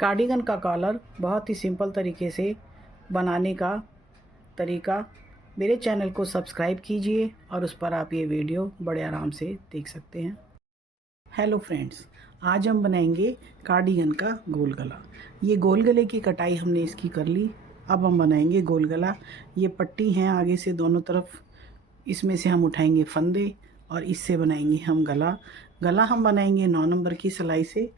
Cardigan का collar बहुत ही simple तरीके से बनाने का तरीका मेरे चैनल को सब्सक्राइब कीजिए और उस पर आप ये वीडियो बड़े आराम से देख सकते हैं। हेलो फ्रेंड्स, आज हम बनाएंगे कार्डिगन का गोल गला। ये गोल गले की कटाई हमने इसकी कर ली। अब हम बनाएंगे गोल गला। ये पट्टी हैं आगे से दोनों तरफ, इसमें से हम उठाएंगे फंदे और इससे बनाएंगे हम गला। गला हम बनाएंगे 9 नंबर की सिलाई से,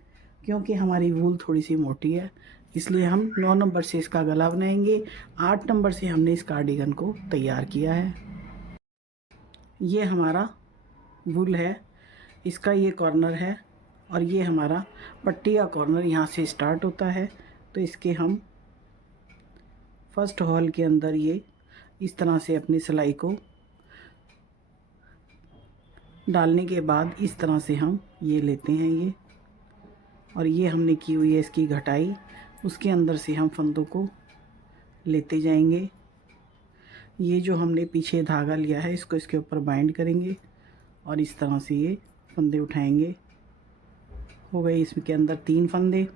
क्योंकि हमारी वूल थोड़ी सी मोटी है, इसलिए हम 9 नंबर से इसका गला बनाएंगे। 8 नंबर से हमने इस कार्डिगन को तैयार किया है। ये हमारा वूल है, इसका ये कॉर्नर है और ये हमारा पट्टी का कॉर्नर यहाँ से स्टार्ट होता है। तो इसके हम फर्स्ट हॉल के अंदर ये इस तरह से अपनी सिलाई को डालने के बाद इस तरह से हम ये लेते हैं ये, और ये हमने की हुई है इसकी घटाई। उसके अंदर से हम फंदों को लेते जाएंगे। ये जो हमने पीछे धागा लिया है इसको इसके ऊपर बाइंड करेंगे और इस तरह से ये फंदे उठाएंगे। हो गए इसके अंदर 3 फंदे,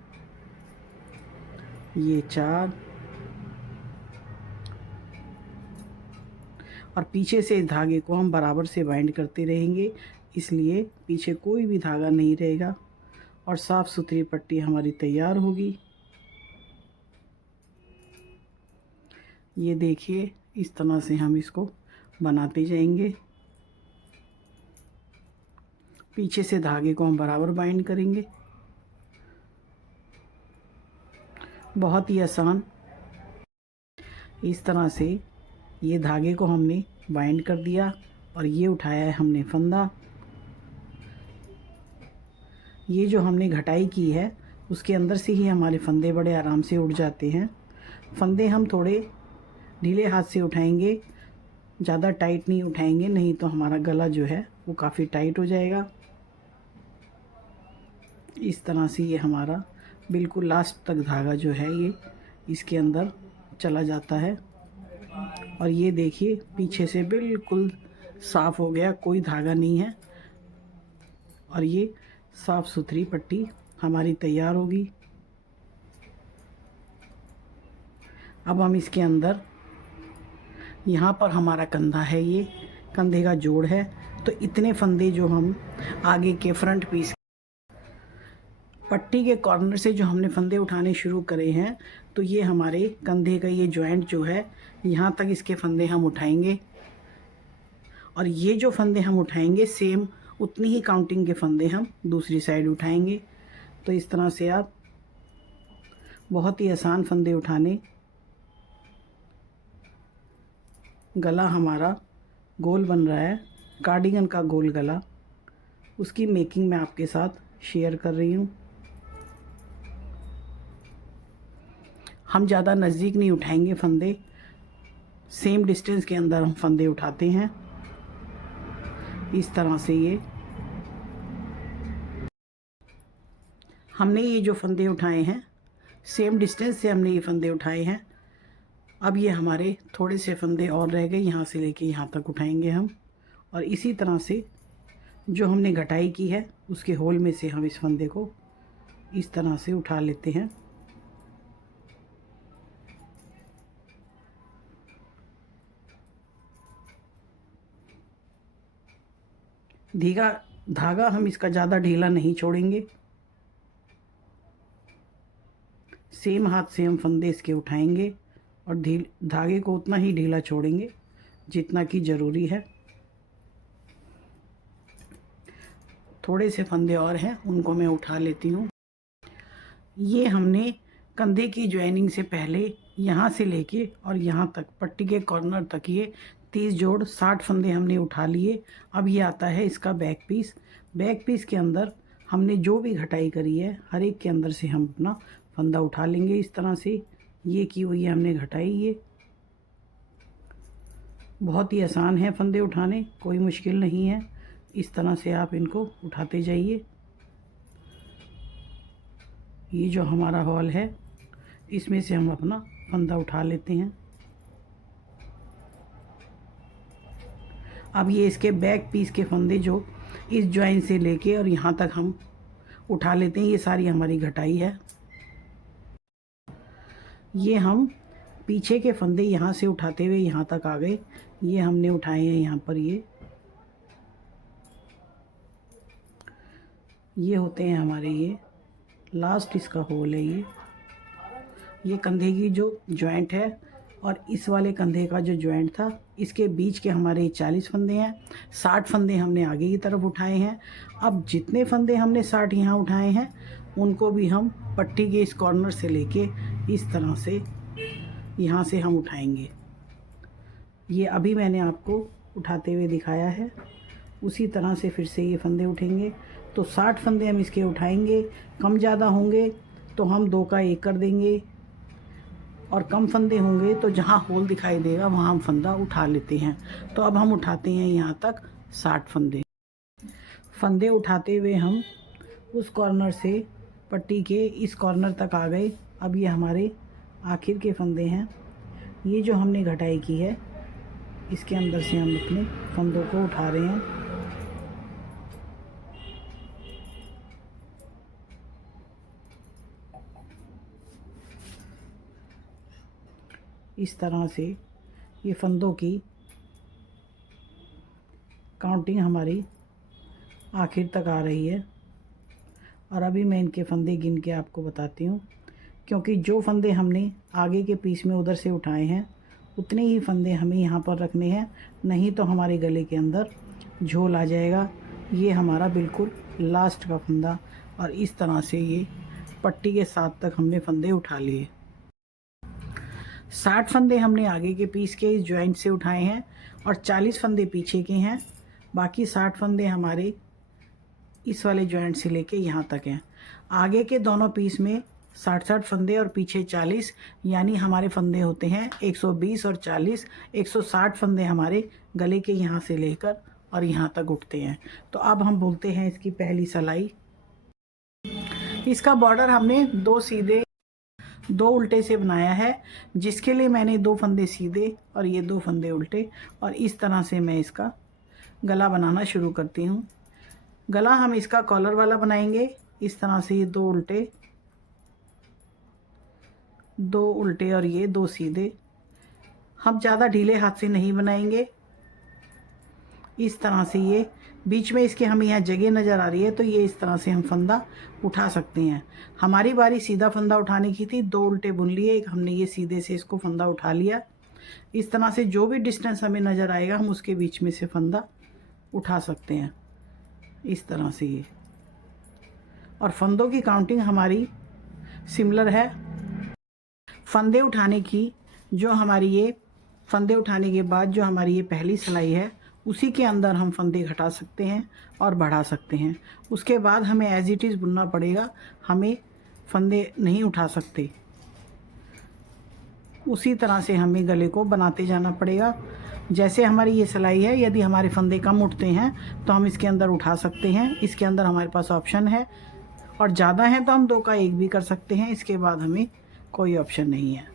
ये 4, और पीछे से इस धागे को हम बराबर से बाइंड करते रहेंगे, इसलिए पीछे कोई भी धागा नहीं रहेगा और साफ़ सुथरी पट्टी हमारी तैयार होगी। ये देखिए, इस तरह से हम इसको बनाते जाएंगे। पीछे से धागे को हम बराबर बाइंड करेंगे। बहुत ही आसान। इस तरह से ये धागे को हमने बाइंड कर दिया और ये उठाया है हमने फंदा। ये जो हमने घटाई की है उसके अंदर से ही हमारे फंदे बड़े आराम से उठ जाते हैं। फंदे हम थोड़े ढीले हाथ से उठाएंगे, ज़्यादा टाइट नहीं उठाएंगे, नहीं तो हमारा गला जो है वो काफ़ी टाइट हो जाएगा। इस तरह से ये हमारा बिल्कुल लास्ट तक धागा जो है ये इसके अंदर चला जाता है। और ये देखिए, पीछे से बिल्कुल साफ़ हो गया, कोई धागा नहीं है और ये साफ़ सुथरी पट्टी हमारी तैयार होगी। अब हम इसके अंदर, यहाँ पर हमारा कंधा है, ये कंधे का जोड़ है, तो इतने फंदे जो हम आगे के फ्रंट पीस पट्टी के कॉर्नर से जो हमने फंदे उठाने शुरू करे हैं, तो ये हमारे कंधे का ये जॉइंट जो है यहाँ तक इसके फंदे हम उठाएंगे। और ये जो फंदे हम उठाएंगे सेम उतनी ही काउंटिंग के फंदे हम दूसरी साइड उठाएंगे। तो इस तरह से आप बहुत ही आसान फंदे उठाने। गला हमारा गोल बन रहा है, कार्डिगन का गोल गला, उसकी मेकिंग मैं आपके साथ शेयर कर रही हूँ। हम ज़्यादा नज़दीक नहीं उठाएंगे फंदे, सेम डिस्टेंस के अंदर हम फंदे उठाते हैं। इस तरह से ये हमने ये जो फंदे उठाए हैं सेम डिस्टेंस से हमने ये फंदे उठाए हैं। अब ये हमारे थोड़े से फंदे और रह गए, यहाँ से लेके यहाँ तक उठाएंगे हम, और इसी तरह से जो हमने घटाई की है उसके होल में से हम इस फंदे को इस तरह से उठा लेते हैं। धागा हम इसका ज़्यादा ढीला नहीं छोड़ेंगे, सेम हाथ से हम फंदे इसके उठाएंगे और धागे को उतना ही ढीला छोड़ेंगे जितना कि ज़रूरी है। थोड़े से फंदे और हैं, उनको मैं उठा लेती हूँ। ये हमने कंधे की ज्वाइनिंग से पहले यहाँ से लेके और यहाँ तक पट्टी के कॉर्नर तक ये 30 जोड़ 60 फंदे हमने उठा लिए। अब ये आता है इसका बैक पीस। बैक पीस के अंदर हमने जो भी घटाई करी है हर एक के अंदर से हम अपना फंदा उठा लेंगे। इस तरह से ये की हुई है हमने घटाई। ये बहुत ही आसान है फंदे उठाने, कोई मुश्किल नहीं है। इस तरह से आप इनको उठाते जाइए। ये जो हमारा हॉल है इसमें से हम अपना फंदा उठा लेते हैं। अब ये इसके बैक पीस के फंदे जो इस जॉइंट से लेके और यहाँ तक हम उठा लेते हैं। ये सारी हमारी घटाई है। ये हम पीछे के फंदे यहाँ से उठाते हुए यहाँ तक आ गए। ये हमने उठाए हैं यहाँ पर। ये होते हैं हमारे, ये लास्ट इसका होल है। ये कंधे की जो जॉइंट है और इस वाले कंधे का जो जॉइंट था, इसके बीच के हमारे 40 फंदे हैं। 60 फंदे हमने आगे की तरफ उठाए हैं। अब जितने फंदे हमने 60 यहाँ उठाए हैं, उनको भी हम पट्टी के इस कॉर्नर से लेके इस तरह से यहाँ से हम उठाएंगे। ये अभी मैंने आपको उठाते हुए दिखाया है, उसी तरह से फिर से ये फंदे उठेंगे। तो 60 फंदे हम इसके उठाएंगे। कम ज़्यादा होंगे तो हम 2 का 1 कर देंगे, और कम फंदे होंगे तो जहाँ होल दिखाई देगा वहाँ हम फंदा उठा लेते हैं। तो अब हम उठाते हैं यहाँ तक 60 फंदे। फंदे उठाते हुए हम उस कॉर्नर से पट्टी के इस कॉर्नर तक आ गए। अब ये हमारे आखिर के फंदे हैं। ये जो हमने घटाई की है, इसके अंदर से हम अपने फंदों को उठा रहे हैं। इस तरह से ये फंदों की काउंटिंग हमारी आखिर तक आ रही है। और अभी मैं इनके फंदे गिन के आपको बताती हूँ, क्योंकि जो फंदे हमने आगे के पीस में उधर से उठाए हैं, उतने ही फंदे हमें यहाँ पर रखने हैं, नहीं तो हमारे गले के अंदर झोल आ जाएगा। ये हमारा बिल्कुल लास्ट का फंदा, और इस तरह से ये पट्टी के साथ तक हमने फंदे उठा लिए। 60 फंदे हमने आगे के पीस के इस जॉइंट से उठाए हैं और 40 फंदे पीछे के हैं। बाकी 60 फंदे हमारे इस वाले जॉइंट से लेके यहाँ तक हैं। आगे के दोनों पीस में 60-60 फंदे और पीछे 40, यानी हमारे फंदे होते हैं 120 और 40, 160 फंदे हमारे गले के यहाँ से लेकर और यहाँ तक उठते हैं। तो अब हम बोलते हैं इसकी पहली सिलाई। इसका बॉर्डर हमने 2 सीधे 2 उल्टे से बनाया है, जिसके लिए मैंने 2 फंदे सीधे और ये 2 फंदे उल्टे, और इस तरह से मैं इसका गला बनाना शुरू करती हूँ। गला हम इसका कॉलर वाला बनाएंगे। इस तरह से ये 2 उल्टे, 2 उल्टे और ये 2 सीधे। हम ज़्यादा ढीले हाथ से नहीं बनाएंगे। इस तरह से ये बीच में इसके हमें यहाँ जगह नज़र आ रही है, तो ये इस तरह से हम फंदा उठा सकते हैं। हमारी बारी सीधा फंदा उठाने की थी। 2 उल्टे बुन लिए, एक हमने ये सीधे से इसको फंदा उठा लिया। इस तरह से जो भी डिस्टेंस हमें नज़र आएगा, हम उसके बीच में से फंदा उठा सकते हैं, इस तरह से ये। और फंदों की काउंटिंग हमारी सिमिलर है। फंदे उठाने की जो हमारी ये फंदे उठाने के बाद जो हमारी ये पहली सिलाई है, उसी के अंदर हम फंदे घटा सकते हैं और बढ़ा सकते हैं। उसके बाद हमें एज इट इज़ बुनना पड़ेगा, हमें फंदे नहीं उठा सकते। उसी तरह से हमें गले को बनाते जाना पड़ेगा। जैसे हमारी ये सिलाई है, यदि हमारे फंदे कम उठते हैं तो हम इसके अंदर उठा सकते हैं। इसके अंदर हमारे पास ऑप्शन है, और ज़्यादा है तो हम 2 का 1 भी कर सकते हैं। इसके बाद हमें कोई ऑप्शन नहीं है।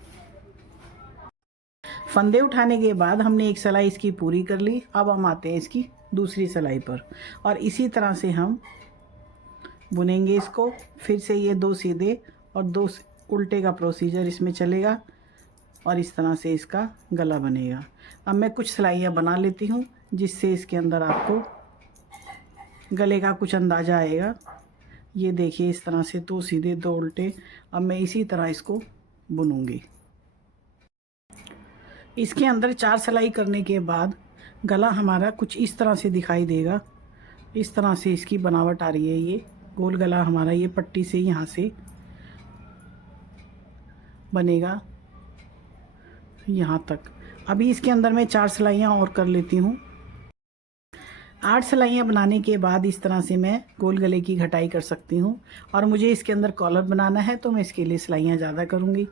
फंदे उठाने के बाद हमने एक सिलाई इसकी पूरी कर ली। अब हम आते हैं इसकी दूसरी सिलाई पर, और इसी तरह से हम बुनेंगे इसको। फिर से ये 2 सीधे और 2 उल्टे का प्रोसीजर इसमें चलेगा, और इस तरह से इसका गला बनेगा। अब मैं कुछ सिलाइयाँ बना लेती हूँ, जिससे इसके अंदर आपको गले का कुछ अंदाज़ा आएगा। ये देखिए, इस तरह से 2 सीधे 2 उल्टे। अब मैं इसी तरह इसको बुनूंगी। इसके अंदर 4 सिलाई करने के बाद गला हमारा कुछ इस तरह से दिखाई देगा। इस तरह से इसकी बनावट आ रही है। ये गोल गला हमारा ये पट्टी से यहाँ से बनेगा यहाँ तक। अभी इसके अंदर मैं 4 सिलाइयाँ और कर लेती हूँ। 8 सिलाइयाँ बनाने के बाद इस तरह से मैं गोल गले की घटाई कर सकती हूँ। और मुझे इसके अंदर कॉलर बनाना है, तो मैं इसके लिए सिलाइयाँ ज़्यादा करूँगी।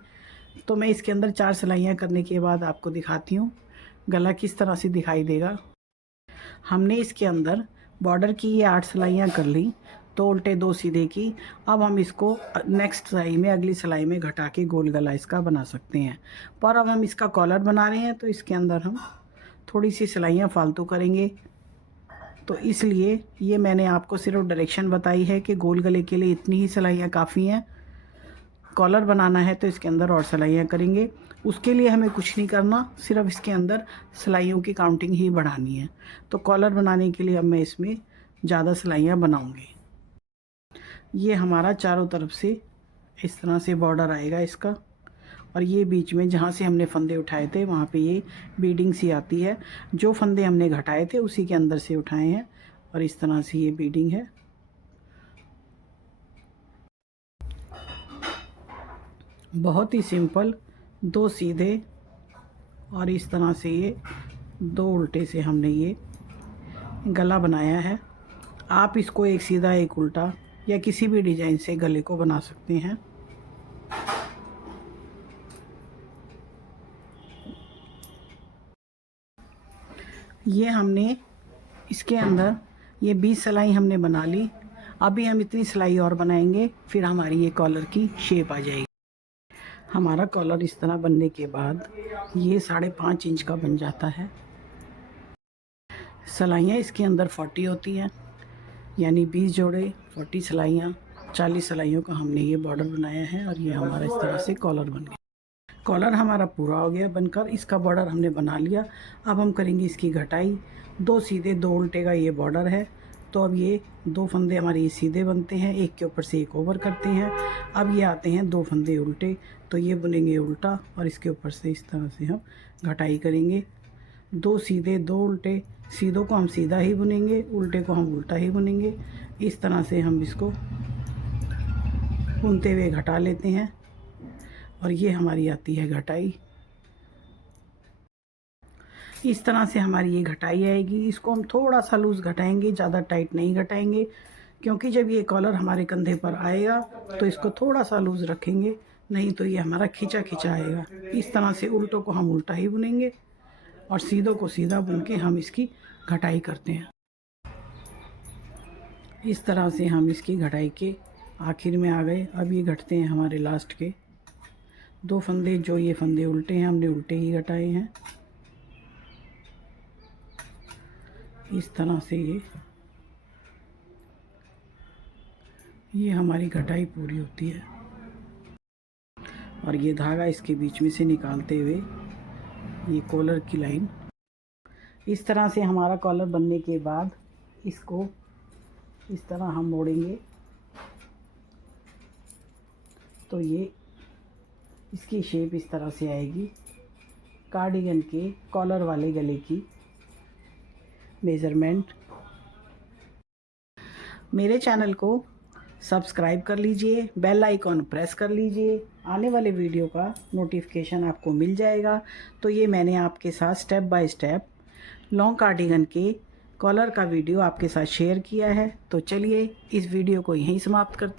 तो मैं इसके अंदर 4 सिलाइयाँ करने के बाद आपको दिखाती हूँ गला किस तरह से दिखाई देगा। हमने इसके अंदर बॉर्डर की ये 8 सिलाइयाँ कर ली, 2 उल्टे 2 सीधे की। अब हम इसको नेक्स्ट सिलाई में, अगली सिलाई में घटा के गोल गला इसका बना सकते हैं। पर अब हम इसका कॉलर बना रहे हैं, तो इसके अंदर हम थोड़ी सी सिलाइयाँ फालतू करेंगे। तो इसलिए ये मैंने आपको सिर्फ डायरेक्शन बताई है कि गोल गले के लिए इतनी ही सिलाइयाँ काफ़ी हैं। कॉलर बनाना है तो इसके अंदर और सिलाइयाँ करेंगे। उसके लिए हमें कुछ नहीं करना, सिर्फ इसके अंदर सिलाइयों की काउंटिंग ही बढ़ानी है। तो कॉलर बनाने के लिए अब मैं इसमें ज़्यादा सिलाइयाँ बनाऊँगी। ये हमारा चारों तरफ से इस तरह से बॉर्डर आएगा इसका, और ये बीच में जहाँ से हमने फंदे उठाए थे वहाँ पे ये बीडिंग सी आती है। जो फंदे हमने घटाए थे उसी के अंदर से उठाए हैं, और इस तरह से ये बीडिंग है। बहुत ही सिंपल, 2 सीधे और इस तरह से ये 2 उल्टे से हमने ये गला बनाया है। आप इसको एक सीधा एक उल्टा या किसी भी डिज़ाइन से गले को बना सकते हैं। ये हमने इसके अंदर ये 20 सिलाई हमने बना ली। अभी हम इतनी सिलाई और बनाएंगे, फिर हमारी ये कॉलर की शेप आ जाएगी। हमारा कॉलर इस तरह बनने के बाद ये 5.5 इंच का बन जाता है। सिलाइयाँ इसके अंदर 40 होती हैं, यानी 20 जोड़े 40 सिलाइयाँ, 40 सिलाइयों का हमने ये बॉर्डर बनाया है, और ये हमारा इस तरह से कॉलर बन गया। कॉलर हमारा पूरा हो गया बनकर, इसका बॉर्डर हमने बना लिया। अब हम करेंगे इसकी घटाई। 2 सीधे 2 उल्टे का ये बॉर्डर है। तो अब ये 2 फंदे हमारे ये सीधे बनते हैं, एक के ऊपर से एक ओवर करते हैं। अब ये आते हैं 2 फंदे उल्टे, तो ये बुनेंगे उल्टा, और इसके ऊपर से इस तरह से हम घटाई करेंगे। 2 सीधे 2 उल्टे, सीधों को हम सीधा ही बुनेंगे, उल्टे को हम उल्टा ही बुनेंगे। इस तरह से हम इसको बुनते हुए घटा लेते हैं, और ये हमारी आती है घटाई। इस तरह से हमारी ये घटाई आएगी। इसको हम थोड़ा सा लूज़ घटाएंगे, ज़्यादा टाइट नहीं घटाएंगे, क्योंकि जब ये कॉलर हमारे कंधे पर आएगा तो इसको थोड़ा सा लूज़ रखेंगे, नहीं तो ये हमारा खिंचा खिंचा आएगा। इस तरह से उल्टों को हम उल्टा ही बुनेंगे, और सीधों को सीधा बुन के हम इसकी घटाई करते हैं। इस तरह से हम इसकी घटाई के आखिर में आ गए। अब ये घटते हैं हमारे लास्ट के 2 फंदे। जो ये फंदे उल्टे हैं हमने उल्टे ही घटाए हैं। इस तरह से ये हमारी घटाई पूरी होती है, और ये धागा इसके बीच में से निकालते हुए ये कॉलर की लाइन। इस तरह से हमारा कॉलर बनने के बाद इसको इस तरह हम मोड़ेंगे, तो ये इसकी शेप इस तरह से आएगी। कार्डिगन के कॉलर वाले गले की मेज़रमेंट। मेरे चैनल को सब्सक्राइब कर लीजिए, बेल आइकॉन प्रेस कर लीजिए, आने वाले वीडियो का नोटिफिकेशन आपको मिल जाएगा। तो ये मैंने आपके साथ step by step long cardigan के कॉलर का वीडियो आपके साथ शेयर किया है। तो चलिए इस वीडियो को यहीं समाप्त करते हैं।